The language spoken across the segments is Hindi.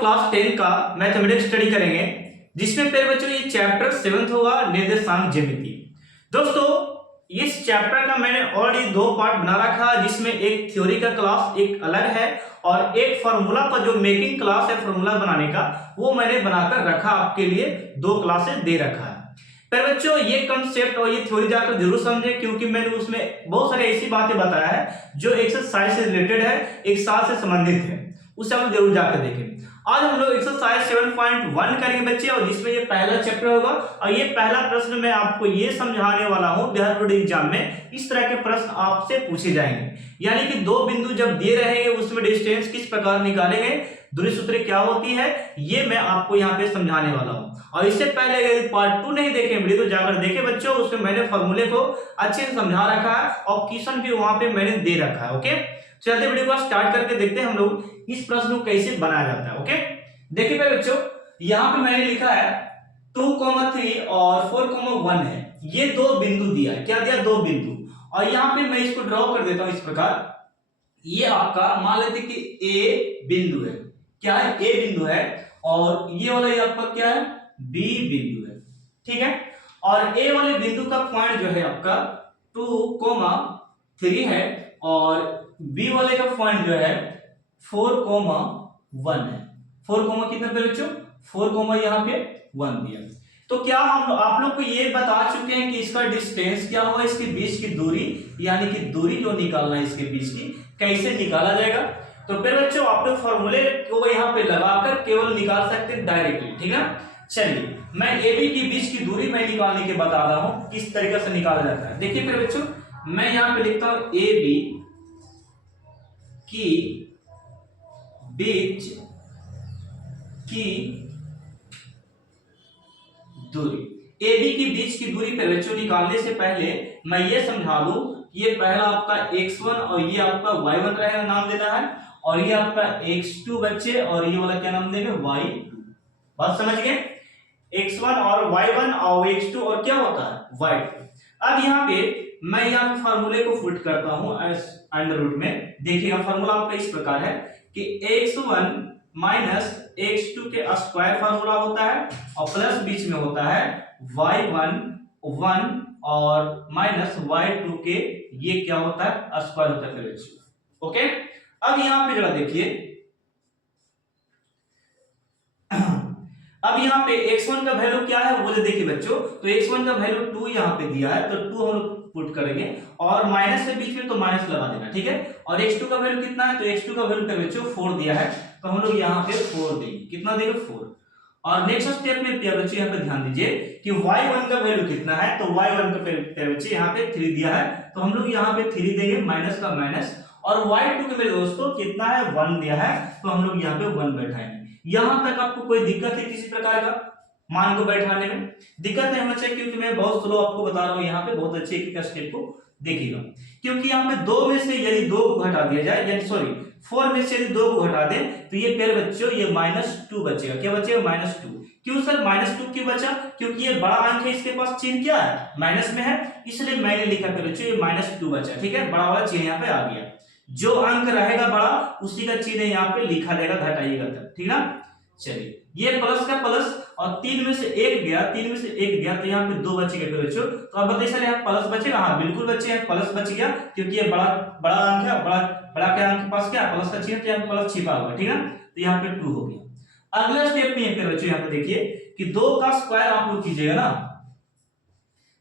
क्लास 10 का मैथमेटिक्स स्टडी करेंगे, जिसमें प्यारे बच्चों ये चैप्टर 7 होगा, निर्देशांक ज्यामिति। दोस्तों इस चैप्टर का मैंने ऑलरेडी 2 पार्ट बना रखा है, जिसमें एक थ्योरी का क्लास एक अलग है और एक फार्मूला का जो मेकिंग क्लास है फार्मूला बनाने का, वो मैंने बनाकर रखा आपके लिए 2 क्लासेस दे रखा है। पर बच्चों ये कंसेप्ट और ये थ्योरी जाकर जरूर समझें, क्योंकि मैंने उसमें बहुत सारी ऐसी बातें बताया है जो एक्सरसाइज से रिलेटेड है, एक साथ से संबंधित है, उसे आप जरूर जाकर देखें। आज हम लोग एक्सरसाइज 7.1 करेंगे बच्चे, और जिसमें ये पहला चैप्टर होगा और ये पहला प्रश्न मैं आपको ये समझाने वाला हूं, बिहार बोर्ड एग्जाम में इस तरह के प्रश्न आपसे पूछे जाएंगे। यानी कि 2 बिंदु जब दिए रहेंगे उसमें डिस्टेंस किस प्रकार निकालेंगे, दूरी सूत्र क्या होती है, ये मैं आपको यहाँ पे समझाने वाला हूँ। और इससे पहले अगर पार्ट 2 नहीं देखे वीडियो तो जाकर देखे बच्चों, उसमें मैंने फॉर्मूले को अच्छे से समझा रखा है और क्वेश्चन भी वहां पे मैंने दे रखा है। ओके, चलते वीडियो को स्टार्ट करके देखते हैं हम लोग इस प्रश्न को कैसे बनाया जाता है। ओके, देखिए बच्चों यहाँ पे मैंने लिखा है 2,3 और 4,1 है, ये 2 बिंदु दिया है। क्या दिया? 2 बिंदु। और यहाँ पे मैं इसको ड्रॉ कर देता हूं इस प्रकार। ये आपका मान लेते कि ए बिंदु है। क्या है? ए बिंदु है। और ये वाला ये आपका क्या है? बी बिंदु है। ठीक है, और ए वाले बिंदु का पॉइंट जो है आपका 2,3 है और बी वाले का पॉइंट जो है 4,1 है। 4, कितना पे बच्चों? 4, यहाँ पे 1 दिया। तो क्या हम आप लोग को ये बता चुके हैं कि इसका डिस्टेंस क्या होगा, इसके बीच की दूरी, यानी कि दूरी जो निकालना है इसके बीच की, कैसे निकाला जाएगा। तो फिर बच्चों आप लोग फॉर्मूले को यहाँ पे लगाकर केवल निकाल सकते हैं डायरेक्टली। ठीक है, चलिए मैं ए बी के बीच की दूरी मैं निकालने के बता रहा हूं किस तरीके से निकाला जाता है। देखिए फिर बच्चों मैं यहाँ पे लिखता हूं ए बी की बीच की दूरी। ए बी की बीच की दूरी पे बच्चों निकालने से पहले मैं ये समझा दूं, ये पहला आपका x1 और ये आपका y1 रहेगा, नाम देना है, और ये आपका x2 बच्चे, और ये वाला क्या नाम देंगे? y2। बात समझ गए? x1 और y1 और x2 और क्या होता है? y2। अब यहाँ पे मैं यहाँ पे फार्मूले को पुट करता हूं अंडर रूट में। देखिएगा फार्मूला आपका इस प्रकार है कि x1 माइनस x2 के स्क्वायर फार्मूला होता है और प्लस बीच में होता है y1 1 और माइनस y2 के ये क्या होता है? स्क्वायर होता है। ओके, अब यहां पे जरा देखिए, अब यहाँ पे x1 का वैल्यू क्या है वो देखिए बच्चों। तो x1 का वैल्यू 2 यहाँ पे दिया है, तो 2 हम लोग पुट करेंगे और माइनस के बीच में तो माइनस लगा देना। ठीक है, और x2 का वैल्यू कितना है? तो x2 का वैल्यू बच्चों 4 दिया है, तो हम लोग यहाँ पे 4 देंगे। कितना देंगे? 4। और नेक्स्ट स्टेप में क्या बच्चों यहाँ पे ध्यान दीजिए कि y1 का वैल्यू कितना है, तो y1 का बच्चे यहाँ पे 3 दिया है, तो हम लोग यहाँ पे 3 देंगे, माइनस का माइनस। और y2 के मेरे दोस्तों कितना है? 1 दिया है, तो हम लोग यहाँ पे 1 बैठाएंगे। यहां तक आपको कोई दिक्कत है किसी प्रकार का मान को बैठाने में? दिक्कत नहीं होना चाहिए, क्योंकि मैं बहुत स्लो आपको बता रहा हूं। यहाँ पे बहुत अच्छे एक स्टेप को देखिएगा, क्योंकि यहाँ पे 2 में से यदि 2 को घटा दिया जाए, यानी सॉरी 4 में से यदि 2 को घटा दें तो ये प्यारे बच्चों ये -2 बचेगा। क्या बचेगा? -2। क्यों सर -2 क्यों बचा? क्योंकि ये बड़ा अंक है, इसके पास चिन्ह क्या है? माइनस में है, इसलिए मैंने लिखा प्यारे बच्चों ये -2 बचा। ठीक है, बड़ा वाला चिन्ह यहाँ पे आ गया। जो अंक रहेगा बड़ा उसी का चिन्ह यहाँ पे लिखा जाएगा, घटाइएगा तब। ठीक ना, चलिए ये प्लस का प्लस और 3 में से 1 गया, 3 में से 1 गया, तो यहाँ पे 2 बचेगा बच्चों। तो अब बताइए सर यहाँ प्लस बचेगा? हाँ बिल्कुल बच्चे, प्लस बच गया, क्योंकि ये बड़ा अंक है, बड़ा के अंक के पास क्या प्लस का चिन्ह, तो यहाँ प्लस छिपा हुआ। ठीक है, तो यहाँ पे 2 हो गया। अगला स्टेप में फिर बच्चों यहाँ पे देखिए कि 2 का स्क्वायर आप लोग कीजिएगा ना,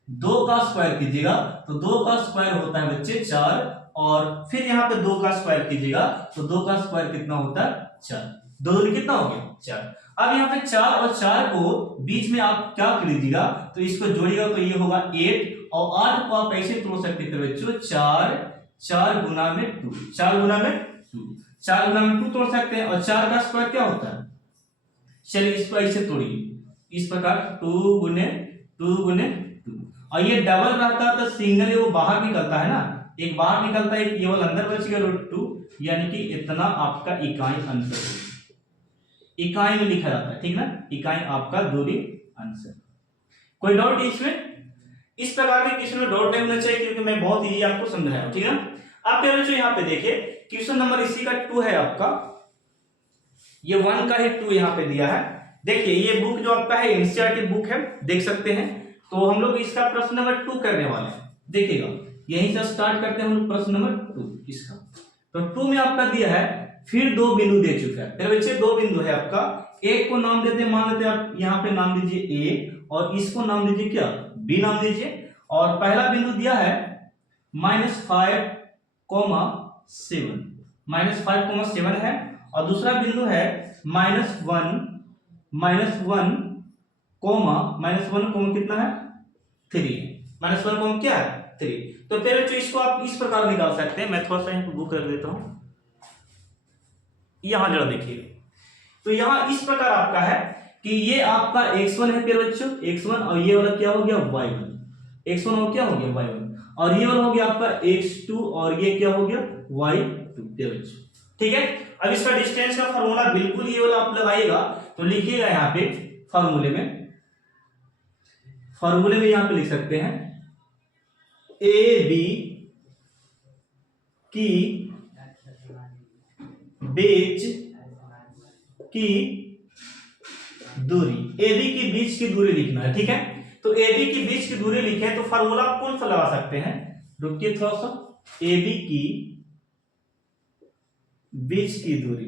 2 का स्क्वायर कीजिएगा, तो 2 का स्क्वायर होता है बच्चे 4, और फिर यहाँ पे 2 का स्क्वायर कीजिएगा तो 2 का स्क्वायर कितना होता है? 4। 2 कितना हो गया? 4। अब यहाँ पे 4 और 4 को बीच में आप क्या कर लीजिएगा, तो इसको जोड़िएगा तो ये होगा 8, और 8 को आप ऐसे तोड़ सकते थे बच्चों 4 गुना में 2, 4 गुना में 2, 4 गुना में 2 तोड़ सकते हैं। और 4 का स्क्वायर क्या होता है? चलिए इसको ऐसे तोड़िए इस प्रकार 2 गुने 2 और ये डबल रहता तो सिंगल वो बाहर निकलता है ना, एक बाहर निकलता है, एक केवल अंदर बच गया √2, यानी कि इतना आपका इकाई अंतर होगा। इकाई में लिखा जाता है। ठीक ना, इकाई आपका दूरी आंसर। कोई डाउट इसमें? इस प्रकार के क्वेश्चन में डाउट नहीं होना चाहिए, क्योंकि मैं बहुत इजी आपको समझाया हूं। ठीक है, आप बच्चों यहाँ पे देखिए क्वेश्चन नंबर इसी का 2 है आपका। ये 1 का ही 2 यहाँ पे दिया है। देखिए ये बुक जो आपका है एनसीईआरटी बुक है, देख सकते हैं। तो हम लोग इसका प्रश्न नंबर 2 करने वाले हैं। देखिएगा यहीं से स्टार्ट करते हैं हम लोग प्रश्न नंबर 2 इसका। तो 2 में आपका दिया है फिर 2 बिंदु दे चुका है। मेरे बच्चे 2 बिंदु है आपका, एक को नाम देते हैं, मान लेते हैं आप यहाँ पे नाम दीजिए ए और इसको नाम दीजिए क्या, बी नाम दीजिए। और पहला बिंदु दिया है -5, 7, -5, 7 है। और दूसरा बिंदु है -1, कितना है 3 है। -1, क्या है 3। तो फिर बच्चों इसको आप इस प्रकार निकाल सकते हैं। मैं थोड़ा सा यहाँ बुक कर देता हूं, यहां जरा देखिए। तो यहां इस प्रकार आपका है कि ये आपका x1 है प्यारे बच्चों, x1, और ये वाला क्या हो गया y1, x1 हो क्या हो गया y1, और ये वाला हो गया आपका x2, और ये क्या हो गया y2 प्यारे बच्चों। ठीक है, अब इसका डिस्टेंस का फार्मूला बिल्कुल ये वाला आप लगाइएगा। तो लिखिएगा यहाँ पे फार्मूले में यहाँ पे लिख सकते हैं ए बी की बीच की दूरी, ए बी की बीच की दूरी लिखना है। ठीक है, तो ए बी की बीच की दूरी लिखे तो फार्मूला आप कौन सा लगा सकते हैं, रुकिए थोड़ा सा। ए बी की बीच की दूरी,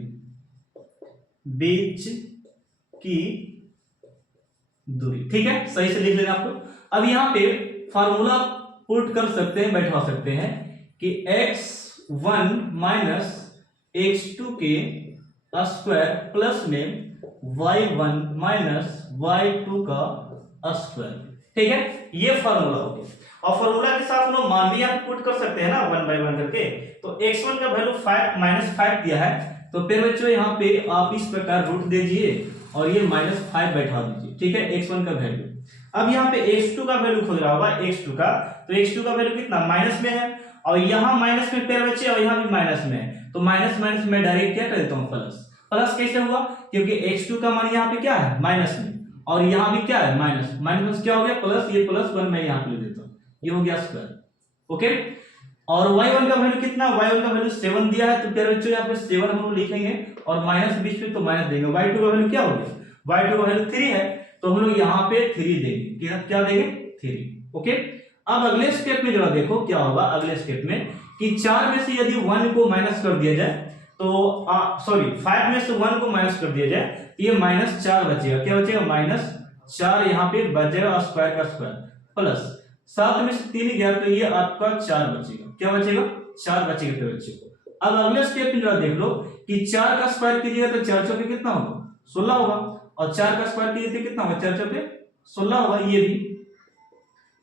बीच की दूरी, ठीक है, सही से लिख लेना आपको। अब यहां पे फार्मूला पुट कर सकते हैं, बैठा सकते हैं कि x1 माइनस x2 के स्क्वायर प्लस में y1 माइनस y2 का स्क्वायर। ठीक है, ये फार्मूला हो गया। और फार्मूला के साथ हम लोग मान भी आप पुट कर सकते हैं ना 1 by 1 करके। तो x1 का वैल्यू 5 दिया है, तो फिर बच्चों यहाँ पे आप इस प्रकार रूट दीजिए और ये -5 बैठा दीजिए। ठीक है, x1 का वैल्यू। अब यहाँ पे x2 का वैल्यू खोज रहा होगा, x2 का, तो x2 का वैल्यू कितना माइनस में है, और यहाँ माइनस में पेड़ बच्चे, और यहाँ भी माइनस में है। तो माइनस माइनस में डायरेक्ट क्या कर देता हूँ प्लस। प्लस कैसे हुआ, क्योंकि x2 का मान यहाँ पे क्या है माइनस में, और यहाँ भी क्या है माइनस, माइनस क्या हो गया प्लस, ये +1 मैं यहाँ पे ले देता हूँ, ये हो गया स्क्वायर। ओके, और y1 का वैल्यू कितना, y1 का वैल्यू 7 दिया है, तो प्यारे बच्चों यहाँ पे 7 हम लोग लिखेंगे और माइनस बीच में तो माइनस देंगे। y2 का वैल्यू क्या हो गया, y2 का वैल्यू 3 है, तो हम लोग यहाँ पे 3 देंगे। क्या देंगे 3। ओके, अब अगले स्टेप में जरा देखो क्या होगा। अगले स्टेप में कि 4 में से यदि 1 को माइनस कर दिया जाए, तो 5 में से 1 को माइनस कर दिया जाए, ये -4 बचेगा। क्या बचेगा -4 यहाँ पे बच जाएगा, स्क्वायर का स्क्वायर, प्लस 7 में से 3 गया, तो ये आपका 4 बचेगा। क्या बचेगा 4 बचेगा प्यारे बच्चों। अब अगले स्टेप में जरा देख लो कि 4 का स्क्वायर कीजिएगा तो 4 चौके कितना होगा 16 होगा, और 4 का स्क्वायर कीजिए तो कितना होगा 4 चौके 16 होगा, ये भी।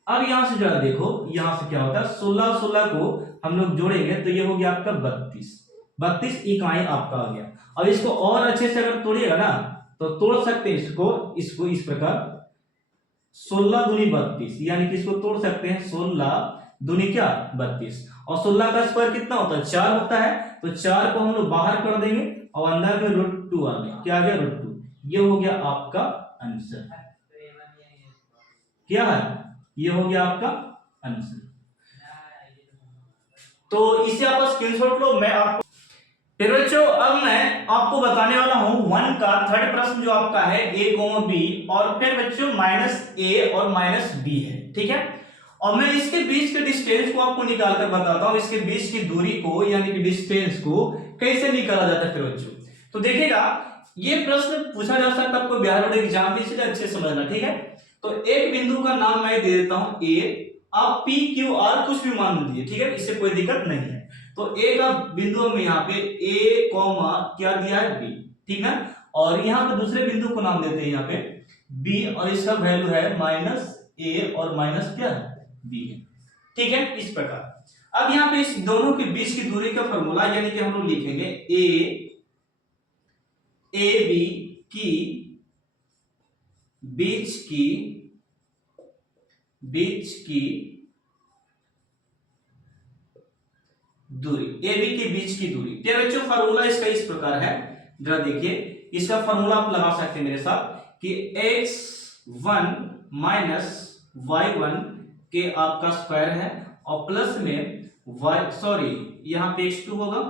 अब यहां से जरा देखो, यहां से क्या होता है 16 को हम लोग जोड़ेंगे तो ये हो गया आपका 32 इकाई आपका आ गया। अब इसको और अच्छे से अगर तोड़िएगा ना तो तोड़ सकते हैं इसको इस प्रकार, 16 दूनी 32, यानी कि इसको तोड़ सकते हैं 16 दूनी क्या 32, और 16 का स्क्वायर कितना होता है 4 होता है, तो 4 को हम लोग बाहर कर देंगे और अंदर में √2 आ गया। क्या आ गया √2, ये हो गया आपका आंसर। क्या है, ये हो गया आपका आंसर। तो इसे आप स्क्रीनशॉट लो। मैं आपको फिर बच्चों अब मैं आपको बताने वाला हूं 1 का थर्ड प्रश्न जो आपका है a, b, और फिर बच्चों -a और -b है। ठीक है, और मैं इसके बीच के डिस्टेंस को आपको निकाल कर बताता हूं, इसके बीच की दूरी को यानी कि डिस्टेंस को कैसे निकाला जाता है। फिर बच्चों तो देखिएगा, ये प्रश्न पूछा जा सकता है आपको बिहार बोर्ड एग्जाम में, इसलिए अच्छे समझना। ठीक है, तो एक बिंदु का नाम मैं दे देता हूं a, आप p, q, r कुछ भी मान लीजिए। ठीक है, इससे कोई दिक्कत नहीं है। तो a का बिंदु में यहाँ पे a, क्या दिया है b, ठीक है, और यहाँ पे दूसरे बिंदु को नाम देते हैं यहाँ पे b, और इसका वैल्यू है -a और माइनस क्या b है। ठीक है, इस प्रकार। अब यहाँ पे इस दोनों के बीच की दूरी का फॉर्मूला यानी कि हम लोग लिखेंगे a b की बीच की दूरी, ए बी के बीच की दूरी। क्या बच्चों फार्मूला इसका इस प्रकार है, जरा देखिए, इसका फार्मूला आप लगा सकते हैं मेरे साथ कि x1 माइनस y1 के आपका स्क्वायर है, और प्लस में यहाँ पे x2 होगा,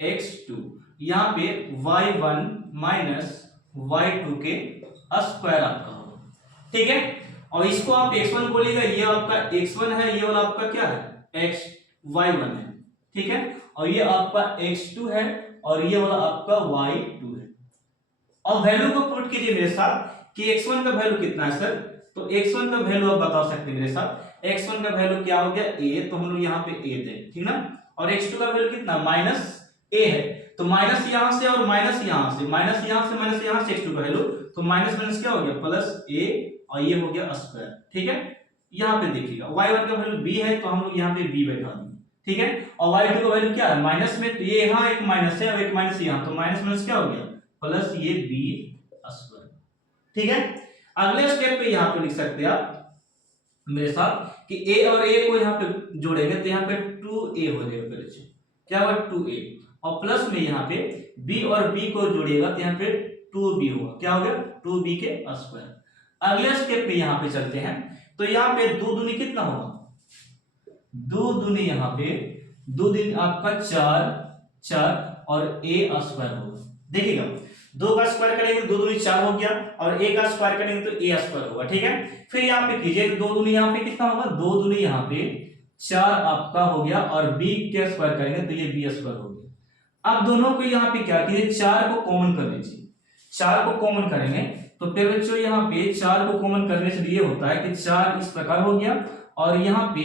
x2 यहाँ पे y1 माइनस y2 के स्क्वायर आपका होगा, ठीक है। और इसको आप x1 बोलिएगा, ये आपका x1 है, ये वाला आपका क्या है y1 है, ठीक है। और ये आपका x2 है और ये वाला आपका y2 है। और वैल्यू को पुट कीजिए मेरे साथ कि x1 का वैल्यू कितना है सर, तो x1 का वैल्यू आप बता सकते हैं मेरे साथ। x1 का वैल्यू क्या हो गया a, तो हम लोग यहाँ पे a दें, ठीक ना। और x2 का वैल्यू कितना माइनस a है, तो माइनस यहां से और माइनस यहां से, माइनस यहां से माइनस यहां से x2 का वैल्यू, तो माइनस माइनस क्या हो गया प्लस a और ये हो गया स्क्वायर, ठीक है। यहाँ पे देखिएगा y1 का वैल्यू b है तो हम लोग यहाँ पे b बैठा देंगे, ठीक है। और y2 का वैल्यू क्या है माइनस में, तो ये यहाँ एक माइनस है और एक माइनस यहाँ, तो माइनस माइनस क्या हो गया प्लस ये b स्क्वायर, ठीक है। अगले स्टेप पे यहाँ पे लिख सकते हैं आप मेरे साथ कि a और a को यहाँ पे जोड़ेंगे तो यहाँ पे 2a हो जाएगा बच्चों, क्या होगा 2a, और प्लस में यहाँ पे b और b को जोड़िएगा तो यहाँ पे 2b होगा, क्या हो गया 2b के स्क्वायर। अगले स्टेप पे यहाँ पे चलते हैं, तो यहाँ पे 2 दूनी कितना होगा, 2 दूनी यहाँ पे 2 दूनी आपका 4 और a स्क्वायर होगा। देखिएगा 2 का स्क्वायर करेंगे 2 दूनी 4 हो गया और a का स्क्वायर करेंगे तो a स्क्वायर होगा, ठीक है। फिर यहाँ पे कीजिए 2 दूनी यहाँ पे कितना होगा, 2 दूनी यहाँ पे 4 आपका हो गया और b के स्क्वायर करेंगे तो ये b स्क्वायर हो गया। अब दोनों को यहाँ पे क्या कीजिए 4 को कॉमन कर लीजिए, 4 को कॉमन करेंगे तो फिर बच्चों यहाँ पे 4 को कॉमन करने से ये होता है कि 4 इस प्रकार हो गया और यहाँ पे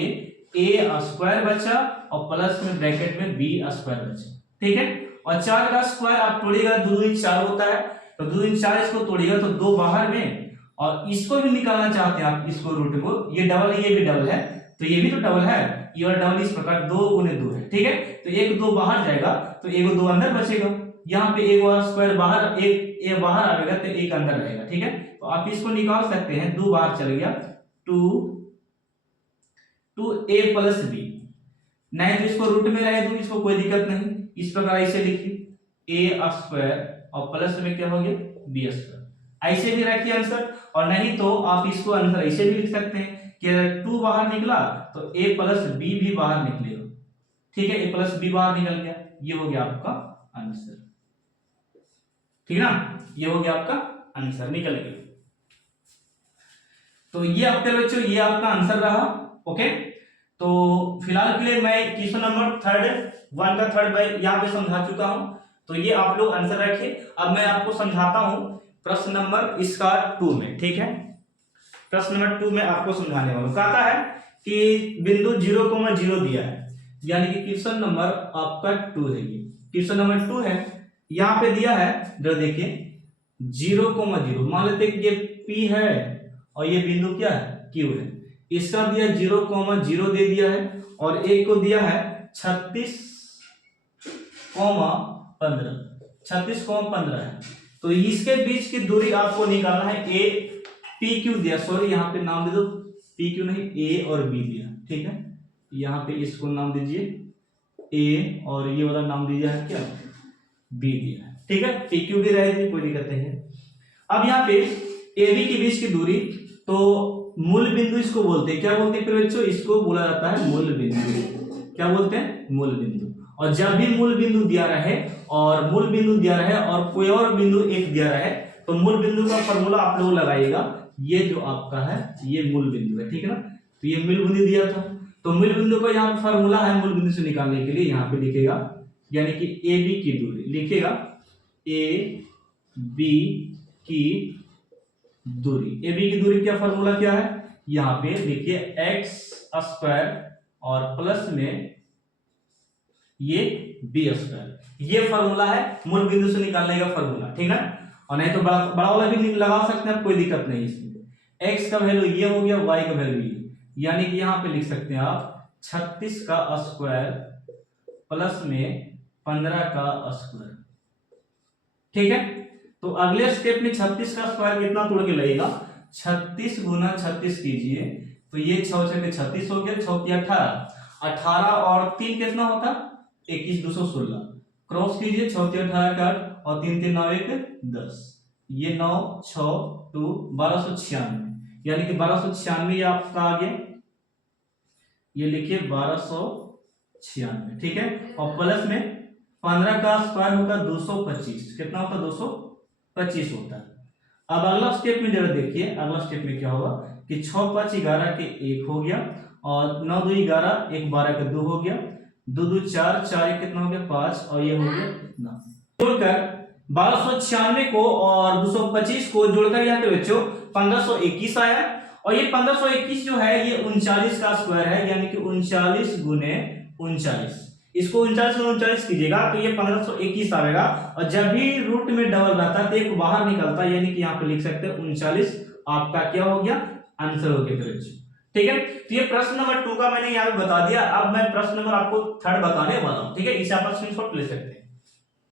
a स्क्वायर बचा और प्लस में ब्रैकेट में b स्क्वायर बचा, ठीक है। और 4 का स्क्वायर आप तोड़िएगा 2 दूनी 4 होता है, तो 2 दूनी 4 इसको तोड़िएगा तो 2 बाहर में, और इसको भी निकालना चाहते हैं आप इसको रूट को, ये डबल है ये भी डबल है तो ये भी तो डबल है, ये और डबल इस प्रकार 2 गुने 2 है, ठीक है। तो एक 2 बाहर जाएगा तो एक 2 अंदर बचेगा, यहाँ पे एक और स्क्वायर बाहर, एक बाहर आएगा तो एक अंदर रहेगा, ठीक है। तो आप इसको निकाल सकते हैं, 2 बाहर चल गया 2a प्लस b, नहीं तो इसको रूट में रहे दो, इसको कोई दिक्कत नहीं, इस प्रकार ऐसे लिखिए a स्क्वायर और प्लस में क्या हो गया b स्क्वायर, ऐसे भी रखिए आंसर। और नहीं तो आप इसको आंसर ऐसे भी लिख सकते हैं कि अगर 2 बाहर निकला तो a प्लस b भी बाहर निकलेगा, ठीक है। a प्लस b बाहर निकल गया, ये हो गया आपका आंसर, ठीक ना, ये हो गया आपका आंसर निकल गया। तो ये आपके बच्चों ये आपका आंसर रहा, ओके। तो फिलहाल के लिए मैं क्वेश्चन नंबर 1 का थर्ड बाय यहाँ पे समझा चुका हूं, तो ये आप लोग आंसर रखिए। अब मैं आपको समझाता हूं प्रश्न नंबर इसका 2 में, ठीक है। प्रश्न नंबर 2 में आपको समझाने वाला हूं। कहता है कि बिंदु 0,0 दिया है, यानी कि क्वेश्चन नंबर आपका 2 है, ये क्वेश्चन नंबर 2 है। यहाँ पे दिया है जो देखिए 0,0, मान लेते हैं कि ये P है और ये बिंदु क्या है Q है, इसका दिया 0,0 दे दिया है और एक को दिया है 36,15 है। तो इसके बीच की दूरी आपको निकालना है, a PQ दिया, सॉरी यहाँ पे नाम दे दो PQ नहीं a और b दिया, ठीक है। यहाँ पे इसको नाम दीजिए a और ये वाला नाम दिया है क्या b दिया है, ठीक है। PQ भी रहेगी कोई दिक्कत नहीं है। अब यहाँ पे AB के बीच की दूरी, तो मूल बिंदु इसको बोलते हैं, क्या बोलते हैं फिर बच्चों, इसको बोला जाता है मूल बिंदु, क्या बोलते हैं मूल बिंदु। और जब भी मूल बिंदु दिया रहे और कोई और बिंदु एक दिया रहे तो मूल बिंदु का फॉर्मूला आप लोग लगाइएगा, ये जो आपका है ये मूल बिंदु है, ठीक है ना। तो ये मूल बिंदु दिया था, तो मूल बिंदु का यहाँ पे फॉर्मूला है मूल बिंदु से निकालने के लिए, यहाँ पे लिखेगा यानी कि AB की दूरी लिखेगा, AB की दूरी क्या फॉर्मूला क्या है, यहाँ पे देखिए x स्क्वायर और प्लस में ये b स्क्वायर, ये फॉर्मूला है मूल बिंदु से निकालने का फॉर्मूला, ठीक ना। और नहीं तो बड़ा वाला भी लगा सकते हैं, कोई दिक्कत नहीं इसमें। x का वैल्यू ये हो गया, y का वैल्यू ये, यानी कि यहाँ पे लिख सकते हैं आप 36 का स्क्वायर प्लस में 15 का स्क्वायर, ठीक है। तो अगले स्टेप में 36 का स्क्वायर कितना तोड़ के लगेगा, 36 गुना 36 कीजिए तो ये 6 से 36 हो गया, 6 18 और 3 कितना होता 21, 216 क्रॉस कीजिए, 6 18 का 8 और 3 3 9 1 10, ये 9 6 2 1296, यानी कि 1296 आपका आ गया, ये लिखिए 1296, ठीक है। और प्लस में 15 का स्क्वायर होता 225, कितना होता 225, 25 होता है। अब अगला स्टेप में जरा देखिए, अगला स्टेप में क्या होगा कि 6 5 11 के 1 हो गया, और 9 2 11, 1 12 के 2 हो गया, 2 2 4, 4 1 कितना हो गया 5, और ये हो गया इतना। जोड़कर 1296 को और 225 को जोड़कर यहाँ पे बच्चों 1521 आया। और ये 1521 जो है ये 39 का स्क्वायर है, यानी कि 39 गुने 39। इसको 39 गुने 39 कीजिएगा तो ये 1521 आएगा, और जब भी रूट में डबल रहता है तो एक बाहर निकलता है, यानी कि यहाँ पे लिख सकते हैं 39 आपका क्या हो गया, आंसर हो गया बच्चों। ठीक है, तो ये प्रश्न नंबर 2 का मैंने यहाँ पे बता दिया। अब मैं प्रश्न नंबर आपको 3 बताने वाला हूँ। ठीक है, इसे आप स्क्रीनशॉट ले सकते हैं।